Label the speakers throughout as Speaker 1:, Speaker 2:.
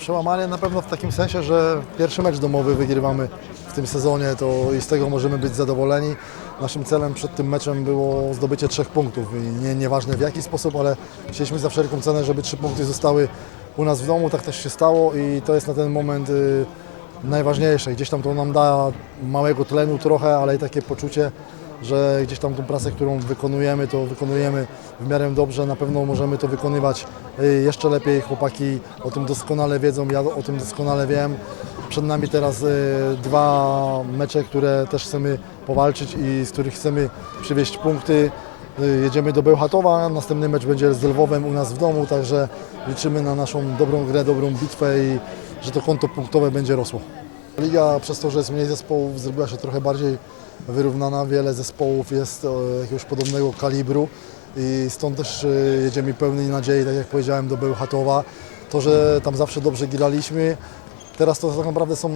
Speaker 1: Przełamanie na pewno w takim sensie, że pierwszy mecz domowy wygrywamy w tym sezonie to i z tego możemy być zadowoleni. Naszym celem przed tym meczem było zdobycie trzech punktów i nie, nieważne w jaki sposób, ale chcieliśmy za wszelką cenę, żeby trzy punkty zostały u nas w domu, tak też się stało i to jest na ten moment y, najważniejsze. Gdzieś tam to nam da małego tlenu trochę, ale i takie poczucie, że gdzieś tam tą pracę, którą wykonujemy, to wykonujemy w miarę dobrze. Na pewno możemy to wykonywać y, jeszcze lepiej. Chłopaki o tym doskonale wiedzą, ja o tym doskonale wiem. Przed nami teraz y, dwa mecze, które też chcemy powalczyć i z których chcemy przywieźć punkty. Y, Jedziemy do Bełchatowa, następny mecz będzie z Lwowem u nas w domu, także liczymy na naszą dobrą grę, dobrą bitwę i że to konto punktowe będzie rosło. Liga przez to, że jest mniej zespołów, zrobiła się trochę bardziej wyrównana. Wiele zespołów jest e, jakiegoś podobnego kalibru i stąd też e, jedziemy pełni nadziei, tak jak powiedziałem, do Bełchatowa. To, że tam zawsze dobrze graliśmy, teraz to tak naprawdę są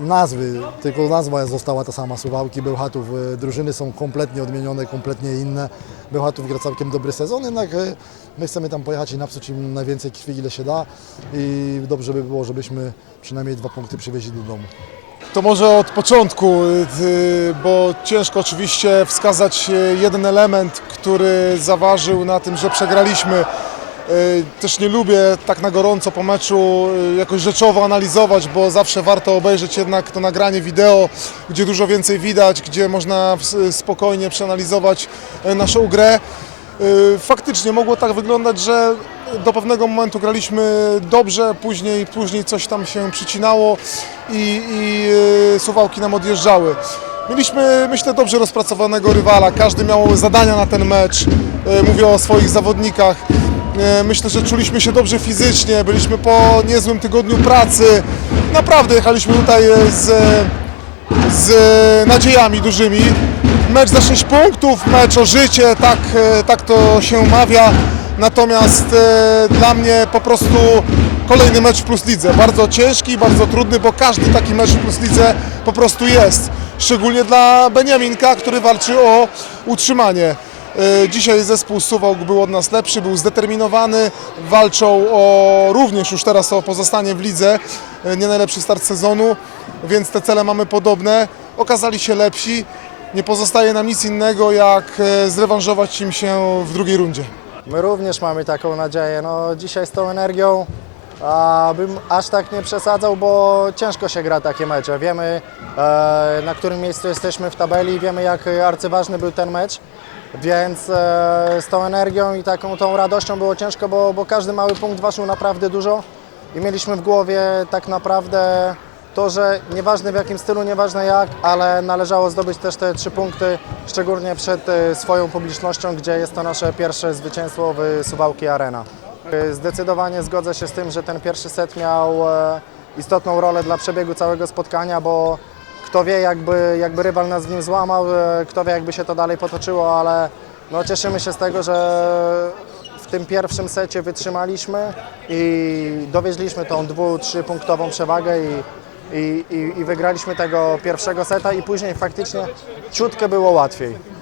Speaker 1: nazwy, tylko nazwa została ta sama, Suwałki, Bełchatów. E, Drużyny są kompletnie odmienione, kompletnie inne. Bełchatów gra całkiem dobry sezon, jednak my chcemy tam pojechać i napsuć im najwięcej krwi, ile się da i dobrze by było, żebyśmy przynajmniej dwa punkty przywieźli do domu.
Speaker 2: To może od początku, y, bo ciężko oczywiście wskazać y, jeden element, który zaważył na tym, że przegraliśmy. Y, Też nie lubię tak na gorąco po meczu y, jakoś rzeczowo analizować, bo zawsze warto obejrzeć jednak to nagranie wideo, gdzie dużo więcej widać, gdzie można spokojnie przeanalizować y, naszą grę. Y, Faktycznie mogło tak wyglądać, że do pewnego momentu graliśmy dobrze, później, później coś tam się przycinało i, i y, suwałki nam odjeżdżały. Mieliśmy, myślę, dobrze rozpracowanego rywala. Każdy miał zadania na ten mecz. Y, Mówię o swoich zawodnikach. Y, Myślę, że czuliśmy się dobrze fizycznie. Byliśmy po niezłym tygodniu pracy. Naprawdę jechaliśmy tutaj y, z, z nadziejami dużymi. Mecz za 6 punktów, mecz o życie, tak, e, tak to się mawia. Natomiast e, dla mnie po prostu kolejny mecz w Plus Lidze. Bardzo ciężki, bardzo trudny, bo każdy taki mecz w Plus Lidze po prostu jest. Szczególnie dla Beniaminka, który walczy o utrzymanie. E, Dzisiaj zespół Suwałk był od nas lepszy, był zdeterminowany, walczą o, również już teraz o pozostanie w lidze, E, nie najlepszy start sezonu, więc te cele mamy podobne. Okazali się lepsi, nie pozostaje nam nic innego jak e, zrewanżować im się w drugiej rundzie.
Speaker 3: My również mamy taką nadzieję. No, dzisiaj z tą energią a, bym aż tak nie przesadzał, bo ciężko się gra takie mecze. Wiemy, e, na którym miejscu jesteśmy w tabeli, wiemy, jak arcyważny był ten mecz. Więc e, z tą energią i taką tą radością było ciężko, bo, bo każdy mały punkt ważył naprawdę dużo i mieliśmy w głowie tak naprawdę to, że nieważne w jakim stylu, nieważne jak, ale należało zdobyć też te trzy punkty, szczególnie przed e, swoją publicznością, gdzie jest to nasze pierwsze zwycięstwo w Suwałki Arena. Zdecydowanie zgodzę się z tym, że ten pierwszy set miał e, istotną rolę dla przebiegu całego spotkania, bo kto wie, jakby, jakby rywal nas w nim złamał, e, kto wie, jakby się to dalej potoczyło, ale no, cieszymy się z tego, że w tym pierwszym secie wytrzymaliśmy i dowieźliśmy tą dwu, trzypunktową przewagę i, i, i, i wygraliśmy tego pierwszego seta i później faktycznie ciutkę było łatwiej.